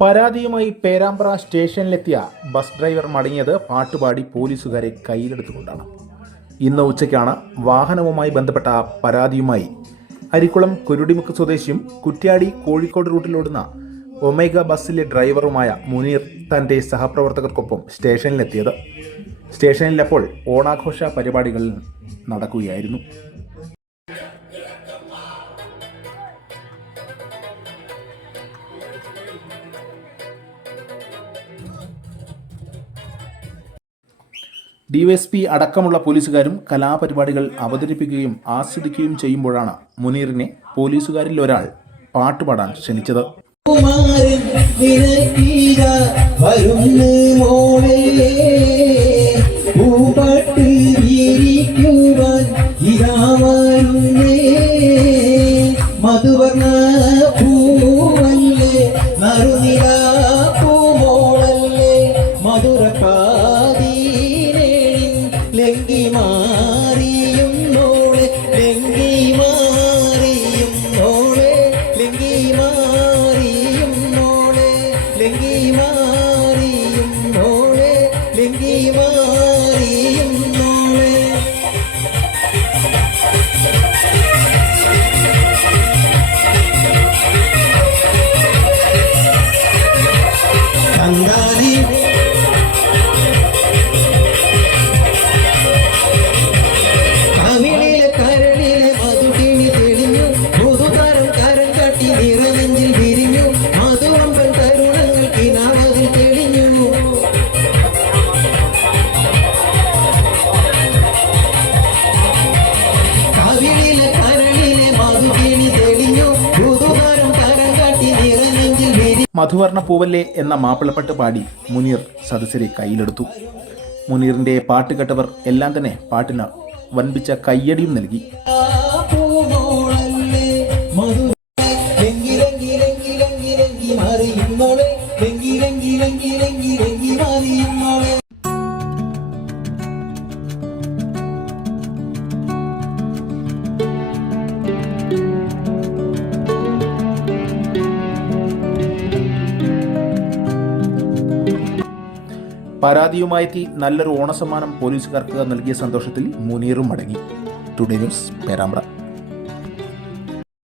പരാതിയുമായി Perambra സ്റ്റേഷനിലെത്തിയ bus driver മടങ്ങിയത് പാട്ടുപാടി പോലീസുകാരെ കയ്യിലെടുത്തുകൊണ്ടാണ്. ഇന്ന് ഉച്ചയ്ക്കാണ് വാഹനവുമായി ബന്ധപ്പെട്ട പരാതിയുമായി അരിക്കുളം കുരുടിമുക്ക് സ്വദേശിയും കുറ്റ്യാടി കോഴിക്കോട് റൂട്ടിലോടുന്ന ഒമേഗ ബസ്സിലെ ഡ്രൈവറുമായ മുനീർ തൻ്റെ സഹപ്രവർത്തകർക്കൊപ്പം സ്റ്റേഷനിലെത്തിയത്. സ്റ്റേഷനിലപ്പോൾ ഓണാഘോഷ പരിപാടികൾ നടക്കുകയായിരുന്നു. ഡിവൈഎസ്പി അടക്കമുള്ള പോലീസുകാരും കലാപരിപാടികൾ അവതരിപ്പിക്കുകയും ആസ്വദിക്കുകയും ചെയ്യുമ്പോഴാണ് മുനീറിനെ പോലീസുകാരിൽ ഒരാൾ പാട്ടുപാടാൻ ക്ഷണിച്ചത്. മധുവർണ്ണ പൂവല്ലേ നറുനില പൂമോളല്ലേ മധുരപ്പാതീനേഴിൻ ലെങ്കി മാറിയും നോളെ ലെങ്കി മാറിയും നോളെ ലെങ്കി മാറിയും നോളെ ലെങ്കി മാറിയും നോളെ ലെങ്കി മാറിയും നോളെ. കവിളിലെ കരളിലെ മധുകിണി തെളിഞ്ഞു പുതുതരം കരം കട്ടി നിറനെഞ്ചിൽ വിരിഞ്ഞു മധുവമ്പൻ തരുണങ്ങൾ കിനാവതിൽ തെളിഞ്ഞു. കവിളിലെ കരളിലെ മധുകിണി തെളിഞ്ഞു പുതുതരം കരം കട്ടി നിറനെഞ്ചിൽ വിരിഞ്ഞു. മധുവർണ്ണ പൂവല്ലേ എന്ന മാപ്പിളപ്പാട്ട് പാടി മുനീർ സദസ്യരെ കയ്യിലെടുത്തു. മുനീറിൻ്റെ പാട്ട് കേട്ടവർ എല്ലാം തന്നെ പാട്ടിന് വൻപിച്ച കയ്യടിയും നൽകി. പരാതിയുമായെത്തി നല്ലൊരു ഓണസമ്മാനം പോലീസുകാർക്ക് നൽകിയ സന്തോഷത്തിൽ മുനീറും മടങ്ങി. Today news, Perambra.